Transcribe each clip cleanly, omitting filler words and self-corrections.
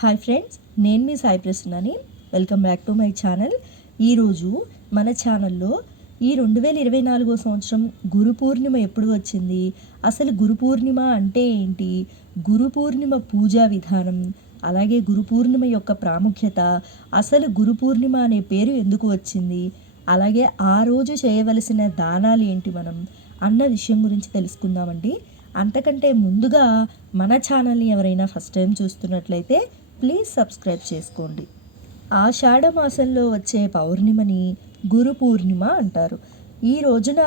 Hi friends, నేను మీ సాయి ప్రసన్నని. Welcome back to my channel. ఈరోజు మన ఛానల్లో ఈ 2024 సంవత్సరం గురు పూర్ణిమ ఎప్పుడు వచ్చింది, అసలు గురు పూర్ణిమ అంటే ఏంటి, గురు పూర్ణిమ పూజా విధానం, అలాగే గురు పూర్ణిమ యొక్క ప్రాముఖ్యత, అసలు గురు పూర్ణిమ అనే పేరు ఎందుకు వచ్చింది, అలాగే ఆ రోజు చేయవలసిన దానాలు ఏంటి మనం అన్న విషయం గురించి తెలుసుకుందామండి. అంతకంటే ముందుగా మన ఛానల్ని ఎవరైనా ఫస్ట్ టైం చూస్తున్నట్లయితే ప్లీజ్ సబ్స్క్రైబ్ చేసుకోండి. ఆషాఢ మాసంలో వచ్చే పౌర్ణిమని గురు పూర్ణిమ అంటారు. ఈ రోజున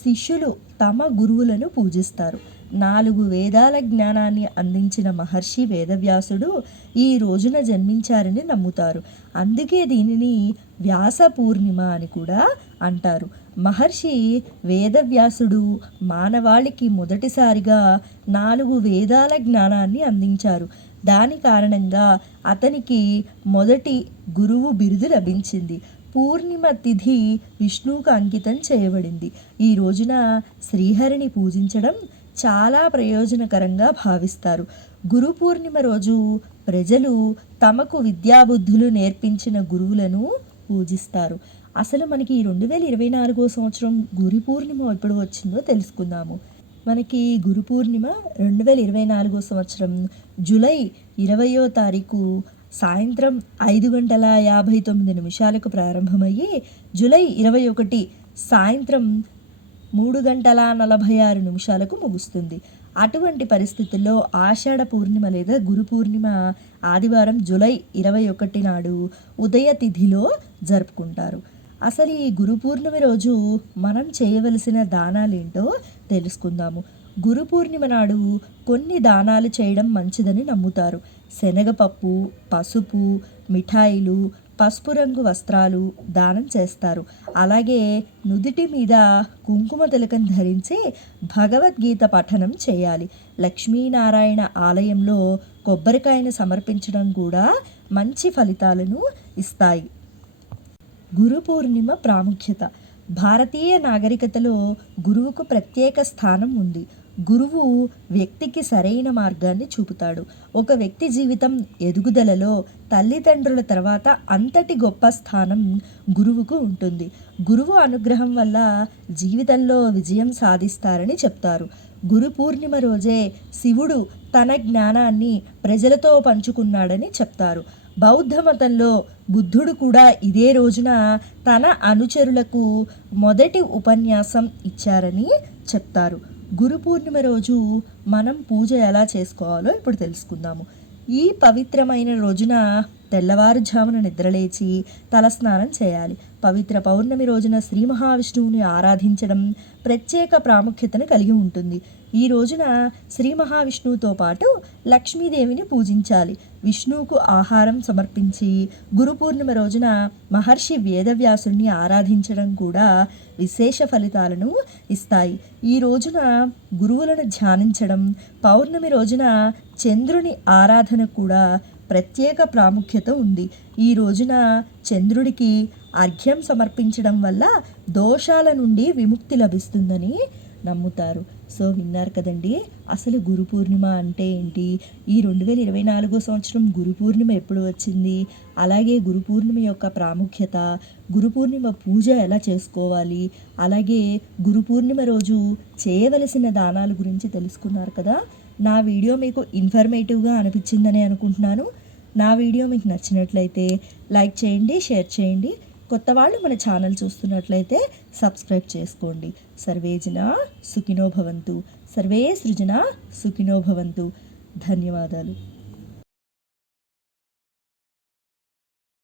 శిష్యులు తమ గురువులను పూజిస్తారు. 4 వేదాల జ్ఞానాన్ని అందించిన మహర్షి వేదవ్యాసుడు ఈ రోజున జన్మించారని నమ్ముతారు. అందుకే దీనిని వ్యాస పూర్ణిమ అని కూడా అంటారు. మహర్షి వేదవ్యాసుడు మానవాళికి మొదటిసారిగా 4 వేదాల జ్ఞానాన్ని అందించారు. దాని కారణంగా అతనికి మొదటి గురువు బిరుదు లభించింది. పూర్ణిమ తిథి విష్ణువుకు అంకితం చేయబడింది. ఈ రోజున శ్రీహరిని పూజించడం చాలా ప్రయోజనకరంగా భావిస్తారు. గురు పూర్ణిమ రోజు ప్రజలు తమకు విద్యాబుద్ధులు నేర్పించిన గురువులను పూజిస్తారు. అసలు మనకి 2024 సంవత్సరం గురు పూర్ణిమ ఎప్పుడు వచ్చిందో తెలుసుకుందాము. మనకి గురు పూర్ణిమ 2024 సంవత్సరం జూలై 20వ తారీఖు సాయంత్రం 5:59 ప్రారంభమయ్యి జూలై 21 సాయంత్రం 3:46 ముగుస్తుంది. అటువంటి పరిస్థితుల్లో ఆషాఢ పూర్ణిమ లేదా గురు పూర్ణిమ ఆదివారం జూలై 21 నాడు ఉదయ తిథిలో జరుపుకుంటారు. అసలు ఈ గురు పూర్ణిమ రోజు మనం చేయవలసిన దానాలేంటో తెలుసుకుందాము. గురు పూర్ణిమ నాడు కొన్ని దానాలు చేయడం మంచిదని నమ్ముతారు. శనగపప్పు, పసుపు, మిఠాయిలు, పసుపు రంగు వస్త్రాలు దానం చేస్తారు. అలాగే నుదిటి మీద కుంకుమ తిలకం ధరించి భగవద్గీత పఠనం చేయాలి. లక్ష్మీనారాయణ ఆలయంలో కొబ్బరికాయను సమర్పించడం కూడా మంచి ఫలితాలను ఇస్తాయి. గురు పూర్ణిమ ప్రాముఖ్యత. భారతీయ నాగరికతలో గురువుకు ప్రత్యేక స్థానం ఉంది. గురువు వ్యక్తికి సరైన మార్గాన్ని చూపుతాడు. ఒక వ్యక్తి జీవితం ఎదుగుదలలో తల్లిదండ్రుల తర్వాత అంతటి గొప్ప స్థానం గురువుకు ఉంటుంది. గురువు అనుగ్రహం వల్ల జీవితంలో విజయం సాధిస్తారని చెప్తారు. గురు పూర్ణిమ రోజే శివుడు తన జ్ఞానాన్ని ప్రజలతో పంచుకున్నాడని చెప్తారు. బౌద్ధ మతంలో బుద్ధుడు కూడా ఇదే రోజున తన అనుచరులకు మొదటి ఉపన్యాసం ఇచ్చారని చెప్తారు. గురు పూర్ణిమ రోజు మనం పూజ ఎలా చేసుకోవాలో ఇప్పుడు తెలుసుకుందాము. ఈ పవిత్రమైన రోజున తెల్లవారుజామున నిద్రలేచి తలస్నానం చేయాలి. పవిత్ర పౌర్ణమి రోజున శ్రీ మహావిష్ణువుని ఆరాధించడం ప్రత్యేక ప్రాముఖ్యతను కలిగి ఉంటుంది. ఈ రోజున శ్రీ మహావిష్ణువుతో పాటు లక్ష్మీదేవిని పూజించాలి. విష్ణువుకు ఆహారం సమర్పించి గురు పూర్ణిమ రోజున మహర్షి వేదవ్యాసుని ఆరాధించడం కూడా విశేష ఫలితాలను ఇస్తాయి. ఈ రోజున గురువులను ధ్యానించడం, పౌర్ణమి రోజున చంద్రుని ఆరాధన కూడా ప్రత్యేక ప్రాముఖ్యత ఉంది. ఈ రోజున చంద్రుడికి అర్ఘ్యం సమర్పించడం వల్ల దోషాల నుండి విముక్తి లభిస్తుందని నమ్ముతారు. సో విన్నారు కదండి, అసలు గురు పూర్ణిమ అంటే ఏంటి, ఈ 2024 సంవత్సరం గురు పూర్ణిమ ఎప్పుడు వచ్చింది, అలాగే గురు పూర్ణిమ యొక్క ప్రాముఖ్యత, గురు పూర్ణిమ పూజ ఎలా చేసుకోవాలి, అలాగే గురు పూర్ణిమ రోజు చేయవలసిన దానాల గురించి తెలుసుకున్నారు కదా. నా వీడియో మీకు ఇన్ఫర్మేటివ్గా అనిపించిందని అనుకుంటున్నాను. నా వీడియో మీకు నచ్చినట్లయితే లైక్ చేయండి, షేర్ చేయండి. కొత్త వాళ్ళు మన ఛానల్ చూస్తున్నట్లయితే సబ్స్క్రైబ్ చేసుకోండి. సర్వే జనా సుఖినో భవంతు, సర్వే సృజనా సుఖినో భవంతు. ధన్యవాదాలు.